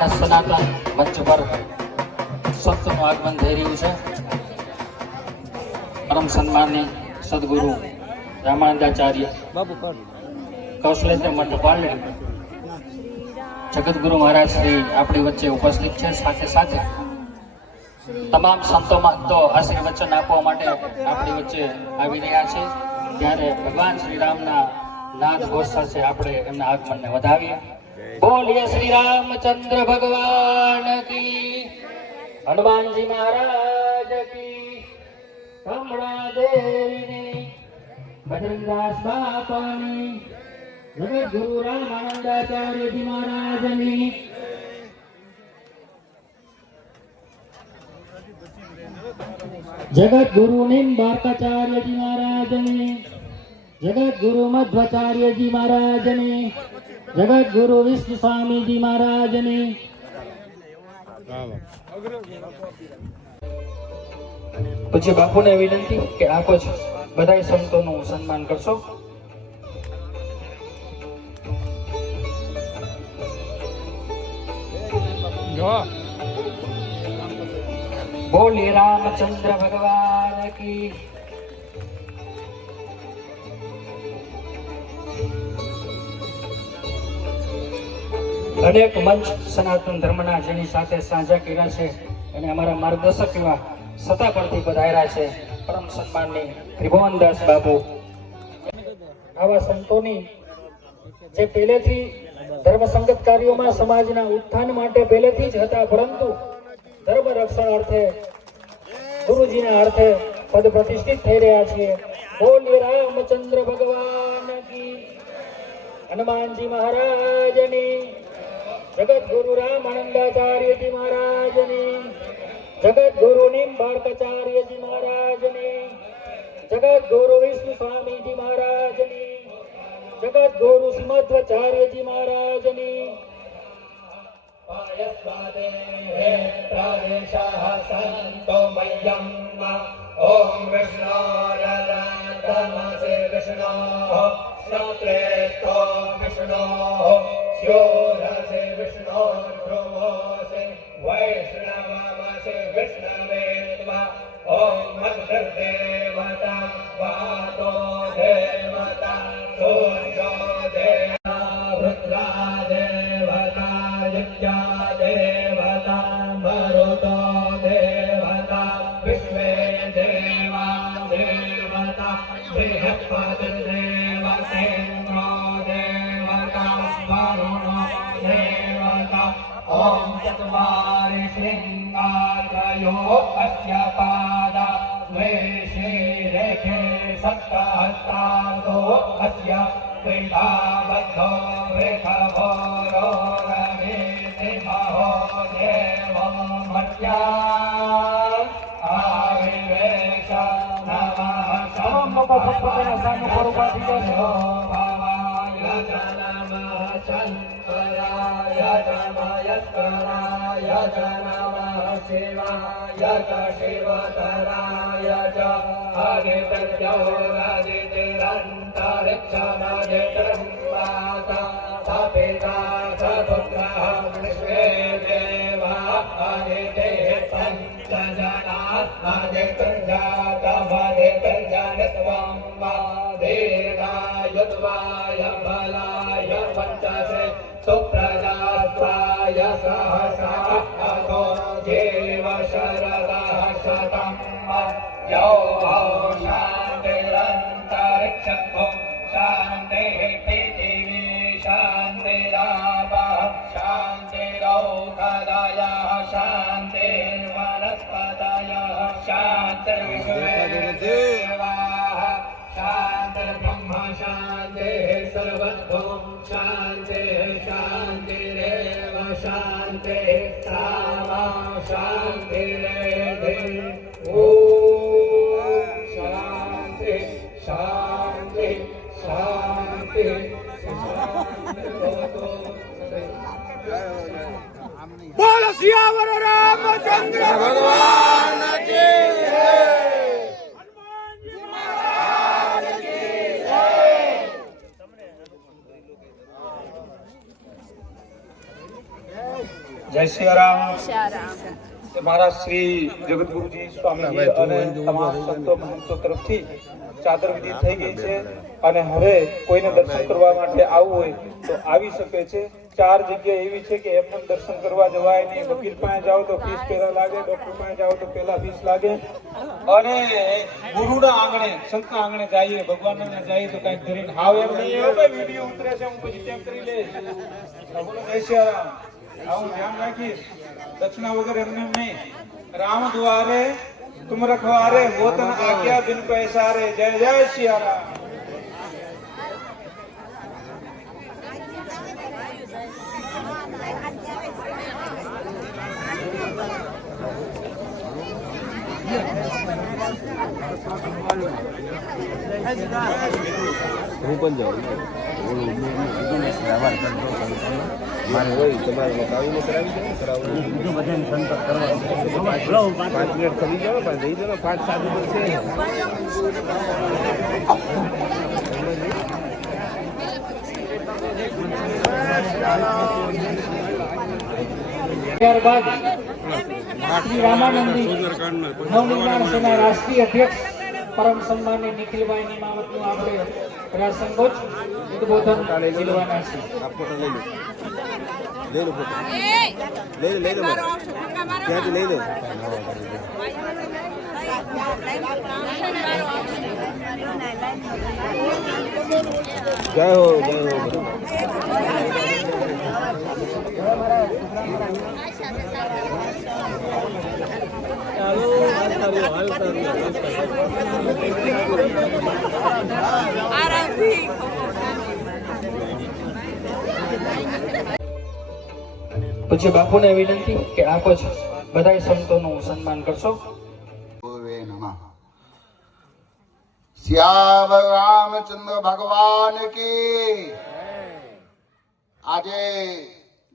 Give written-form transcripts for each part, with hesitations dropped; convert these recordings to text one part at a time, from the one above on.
માનસ સનાતન મંચ પર સત્યનું આગમન થઈ રહ્યું છે. પરમ સન્માનની સદગુરુ રામાનંદાચાર્ય કૌશલેન્દ્ર મઠ પાલડી જગતગુરુ મહારાજ શ્રી આપણી વચ્ચે ઉપસ્થિત છે. સાથે સાથે તમામ સંતો મહંતો આશીર્વચન આપવા માટે આપણી વચ્ચે આવી રહ્યા છે. ત્યારે ભગવાન શ્રી રામના નાદ ઘોષ સાથે આપણે એમના આગમનને વધાવીએ. બોલીએ શ્રી રામચંદ્ર ભગવાન કી, હનુમાનજી મહારાજ કી, કમળા દેવીની, બજરંગદાસ બાપાની, જગતગુરુ રામાનંદાચાર્યજી મહારાજની. જગતગુરુ નિમ્બાર્કાચાર્યજી મહારાજની, જગતગુરુ મધ્વાચાર્યજી મહારાજની, જગતગુરુ વિષ્ણુ સ્વામીજી મહારાજની. પછી બાપુને વિનંતી કે આપ જ બધા સંતોનું સન્માન કરશો. બોલી રામચંદ્ર ભગવાન કી. અનેક મંચ સનાતન ધર્મના જેની સાથે સાંઝા કર્યા છે અને અમારા માર્ગદર્શક એવા સત્તા પરથી પધાર્યા છે પરમ સન્માનની ત્રિભુવનદાસ બાપુ. આવા સંતોની જે પહેલેથી ધર્મ સંગત કાર્યોમાં સમાજના ઉત્થાન માટે પહેલેથી જ હતા, પરંતુ ધર્મ રક્ષણ અર્થે ગુરુજીના અર્થે પદ પ્રતિષ્ઠિત થઈ રહ્યા છીએ. બોલી રામચંદ્ર ભગવાન કી, હનુમાનજી મહારાજની, જગતગુરુ રામાનંદાચાર્યજી મહારાજની, જગતગુરુ નિમ્બાર્કાચાર્યજી મહારાજની, જગતગુરુ વિષ્ણુ સ્વામીજી મહારાજની, જગતગુરુ મધ્વાચાર્યજી મહારાજની. સંતો મય્યમ ઓમ વિષ્ણોરરાધનસે વિષ્ણો શ્રોત્રેષ્ઠો વિષ્ણો સ્યોરસે વિષ્ણો ધ્રુવોસે વૈષ્ણવમસે વિષ્ણવે ત્વા ઓમ મદ્દેવતા વાતો દેવતા સૂર્યો દેવતા રુદ્રા દેવતા યજ્ઞા દેવતા મરુતો દેવતા વિશ્વે દેવા દેવતા બૃહસ્પતિ દેવતેન્દ્રો દેવતા વરુણો દેવતા ઓમ ચત્વારિ શૃંગાત્રયો અસ્ય પાદા દ્વે રેખે સપ્તહસ્તાસો અસ્ય ત્રિભાબદ્ધો રેખભોરો રવિ મહો દેવો મત્યા આવિવેશ નમઃ સંપોતના સામે પરોપાથી જશો ભાવાય નમઃ શંકરાય નમઃ શિવાય શિવતરાય ચ આદિત્યોરાદિતિરંતરિક્ષમજિત્રંબાતા સપિતા સપુત્રઃ વિશ્વે દેવા આદિત્યે પંચજના આદિત્યજાતમદિત્યજનત્વં વા દીર્ઘાયુત્વાય બલાય પંચસે સુપ્રજાત્વાય સહસ્રા અધો જીવ શરદઃ શતં યો શાંતિરંતરિક્ષો શાંતિઃ પૃથિવી શાંતિરાપઃ શાંતિરૌષધયઃ શાંતિર્વનસ્પતયઃ શાંતિર્વિશ્વે દેવાઃ શાંતિર્બ્રહ્મ શાંતિઃ સર્વતો શાંતિઃ શાંતિરેવ શાંતિઃ સામા શાંતિરેધિ. શાંતિ શાંતિ શાંતિ બોલો સિયાવર રામચંદ્ર ભગવાન કી જય. હનુમાનજી મહારાજ કી જય. જય સિયારામ. મારા શ્રી જગતગુરુજી સ્વામી અને તમામ સંતો મહંતો તરફથી ચાદર વિધિ થઈ ગઈ છે અને હવે કોઈને દર્શન કરવા માટે આવવું હોય તો આવી શકે છે. 4 જગ્યા એવી છે કે એમને દર્શન કરવા જવાય નહીં. વકીલ પાસે જાઓ તો ફીસ પહેલા લાગે, ડોક્ટર પાસે જાઓ તો પહેલા ફીસ લાગે, અને ગુરુના આંગણે સંતના આંગણે જઈએ, ભગવાનના જઈએ તો કઈક ધરીને હાવ એમ નહીં. હવે વિડીયો ઉતરે છે, હું પછી ચેક કરી લઈશ. બોલો જય સિયારામ. આવું ધ્યાન રાખીશ. દક્ષિણા વગર એમને નહીં. રામ દ્વારે तुम रखवारे वो तन आज्ञा बिन पैसारे. जय जय सियाराम. હું પણ જાઉં મારે હોય તમારે કાવીને કરાવી દો, કરાવું બીજું બધાને સંપર્ક કરવાનો 5 મિનિટ થઈ જાવ, પણ જઈ દો ને 5-7 મિનિટ છે. ત્યારબાદ શ્રી રામાનંદી નવનિર્માણ સેના રાષ્ટ્રીય અધ્યક્ષ પરમ સન્માનીય નિખિલભાઈ નિમાવતનું આપણે પ્રસંગોચ ઉદ્બોધન લેવાના છે. લઈ લો ફોટો, લઈ લો ત્યાંથી લઈ લો. જય હો, જય હો. પૂજ્ય બાપુને વિનંતી કે આપ જ બધાય સંતોનું સન્માન કરશો. શ્યામ રામચંદ્ર ભગવાન કી. આજે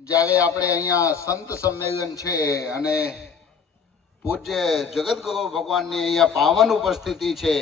જ્યારે આપણે અહીંયા સંત સંમેલન છે અને પૂજ્ય જગતગુરુ ભગવાનની અહીંયા પાવન ઉપસ્થિતિ છે,